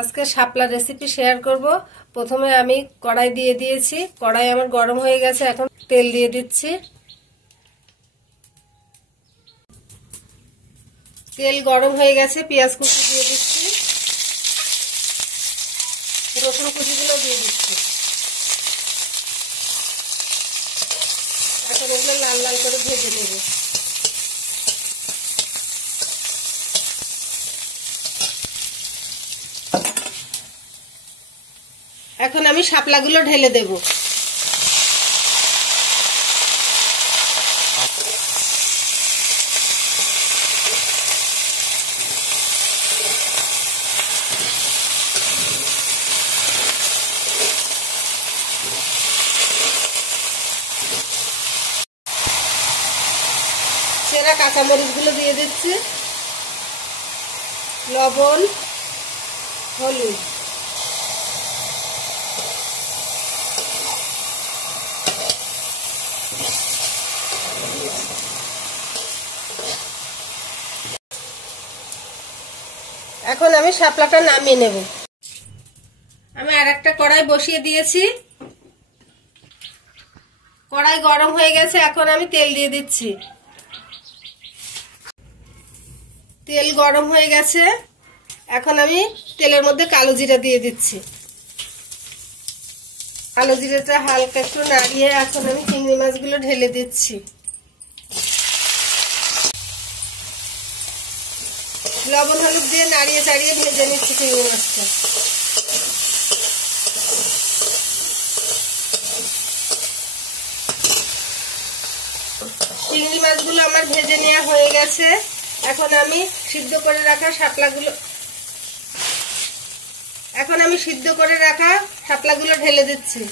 আজকে শাপলা recipe share করব। প্রথমে আমি কড়াই দিয়ে দিয়েছি, কড়াই আমার গরম হয়ে গেছে। এখন তেল দিয়ে দিচ্ছি। তেল গরম হয়ে গেছে, পেঁয়াজ কুচি দিয়ে দিচ্ছি, রসুন কুচিগুলো দিয়ে দিচ্ছি। এখন এগুলো লাল লাল করে ভেজে নেব। এখন আমি শাপলাগুলো ঢেলে দেব। সেরা কাঁচামরিচগুলো দিয়ে দিচ্ছি, লবণ, হলুদ, এখন আমি শাপলাটা নামিয়ে নেব। আমি আর একটা কড়াই বসিয়ে দিয়েছি, কড়াই গরম হয়ে গেছে। এখন আমি তেল দিয়ে দিচ্ছি। তেল গরম হয়ে গেছে। এখন আমি তেলের মধ্যে কালো জিরা দিয়ে দিচ্ছি। কালো জিরাটা হালকা একটু নাড়িয়ে এখন আমি চিংড়ি মাছগুলো ঢেলে দিচ্ছি। লবণ হলুদ দিয়ে নাড়িয়ে চাড়িয়ে ভেজে নিচ্ছি চিংড়ি মাছটা। চিংড়ি মাছগুলো আমার ভেজে নেওয়া হয়ে গেছে। এখন আমি সিদ্ধ করে রাখা শাপলাগুলো ঢেলে দিচ্ছি।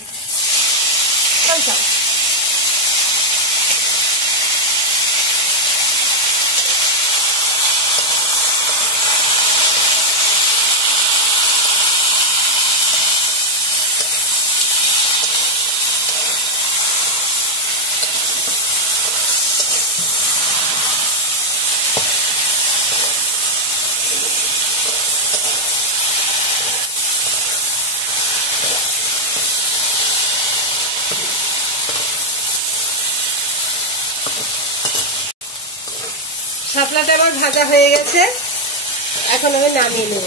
শাপলাটা আমার ভাজা হয়ে গেছে। এখন আমি নামিয়ে নেব।